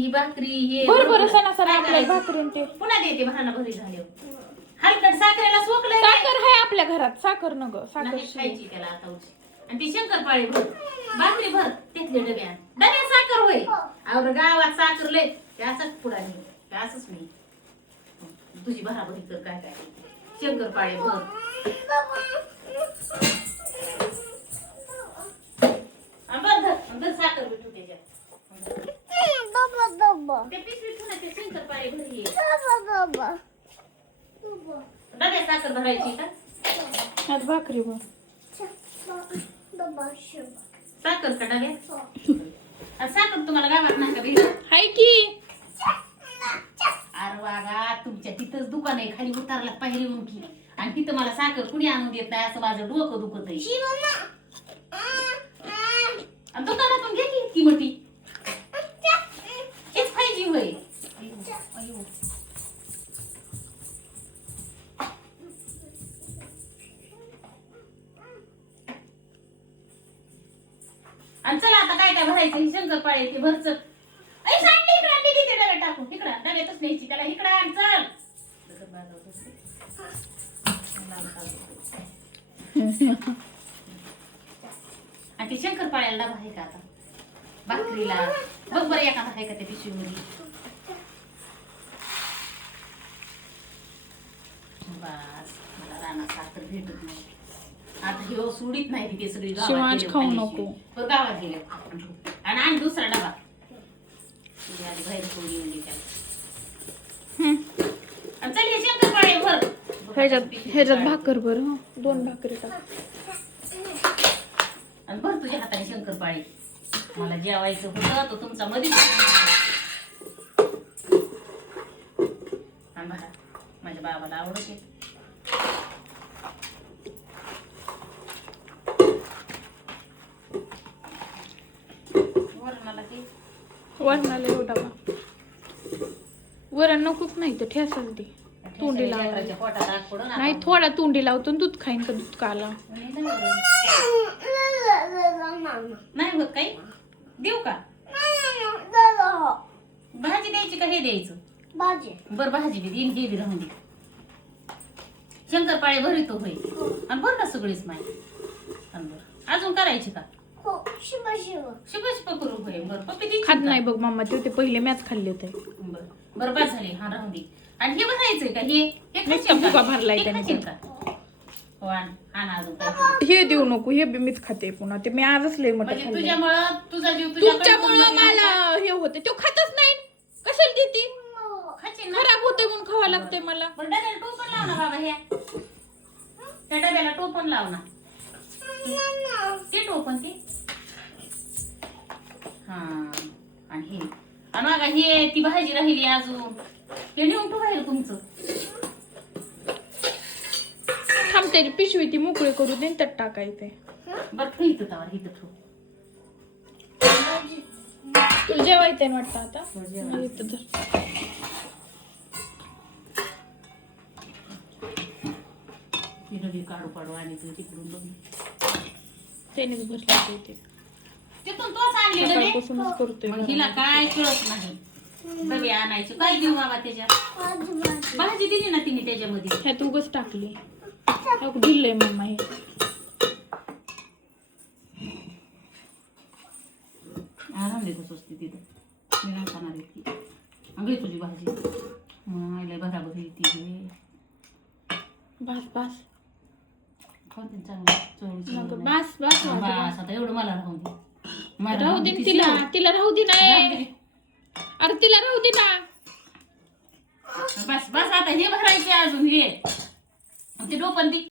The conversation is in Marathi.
ही भाकरी हे बरोबर सणासण आपल्या भाकरी ते पुन्हा देते भांडणं भरी झाल्यावर हलकट साखरेला सोकलंय साखर आहे आपल्या घरात साखर नग साखर नाही खायची त्याला आता उची आणि ती शंकरपाळी भर भाकरी भर त्यातले डब्यात साखर होय आवर गावात साखर लय ते असंच पुढारी ते असंच मी तुझी भराभरी कर काय काय शंकरपाळी भर साखर भेटू त्याच्यात ते पिशवी ठेवून ते शंकरपाळी भरी डब्यात साखर भरायची का आज भाकरी भर साखर का डब्यात साखर तुम्हाला गावात नाही का भेट हाय की अरे वागा तुमच्या तिथंच दुकान आहे खाली उतारला पाहिजे येऊन की आणि तिथं मला साखर कुणी आणून देत नाही असं माझं डोकं दुखत आहे आणि दुकानातून घे की ती मोठी हेच पाहिजे होय आणि चला आता काय काय भरायचं शंकरपाळे ते भरच तिथे डब्यात टाकू इकडं डब्यातच न्यायची त्याला इकडं आण चल आणि ते शंकरपाळ्याला डबा आहे का आता भाकरीला बघ बरं एखादा आहे का त्या पिशवीमध्ये बस मला रानात साखर भेटत नाही आता हे सोडीत नाही ते सगळी शिवांश खाऊ नको गावात गेले आणि दुसरा डबा आधी बाहेर सोडी येऊन आणि चल हे शंकरपाळे भर ह्याच्यात भाकर भर हं. 2 भाकरी टाक आणि भर तुझ्या हाताने शंकरपाळे मला जेवायचं होतं तो तुमचा मध्ये आणि भरा माझ्या बाबाला आवडते वरणाला ते वरणाला एवढा वरण नकोच नाही तर ठेसाच दे तोंडी लावायला पोटात आग पडून नाही थोडा तोंडी लावतो दूध खाईन का दूध काला नाही होत काही देऊ का भाजी द्यायची का हे द्यायचं बरं भाजी बी देईन हे बी राहून दे शंकरपाळे भरितो होय आणि बरं ना सगळीच माहिती अजून करायची का शिव करू होय बरं पप्पी द्यायची खात नाही बघ मम्मा ते पहिले मॅच खाल्ले होते बरं बस झाले हा राहून दे आणि हे भरायचंय का हे नुसता भुका भरलाय त्याने का हो आण अजून काय हे देऊ नको हे बी मीच खाते पुन्हा ते मी आजच लय मटण म्हणजे खाल्लंय. तुझ्यामुळं तुझा जीव तुमच्यामुळं मला हे होते तो खातच नाही कशाला देते खाची ना खराब होते म्हणून खावा लागते मला पण डब्याला टोपण लाव ना बाबा ह्या त्या डब्याला टोपण लाव ना ते टोपण ते हा आणि हे आणि बघा हे ती भाजी राहिली अजून ते नेऊन ठेव बाहेर तुमचं थांबते पिशवी ती मोकळी करू दे त्यात टाकायचंय बरं ठेव इथं तवर इथं ठेव तुला जेवायचंय वाटतं आता हो, जेवायचंय. इथं धर. ती डबी काढू आणि तू तिकडून बघ त्यानेच भरलं ते तिथून तोच आणली डबे सकाळपासूनच करतोय मग हिला काय कळत नाही डबे आणायचे काय देऊ बाबा त्याच्यात भाजी दिली ना तिने त्याच्यामध्ये ह्यात उगच टाकली दिलंय मम्मा हे आराम देतो स्वस्ती तिथं मी नाही खाणार आहे ती अंगडी तुझी भाजी आईला बराबर येते घे बस बस खाऊन चांगलं बस बस बस आता एवढं मला राहून दे मला राहू दे ती तिला शिव. तिला राहू दे नाही राहू दे. अरे तिला राहू दे ना बस बस आता हे भरायचे अजून हे ते डोपण ती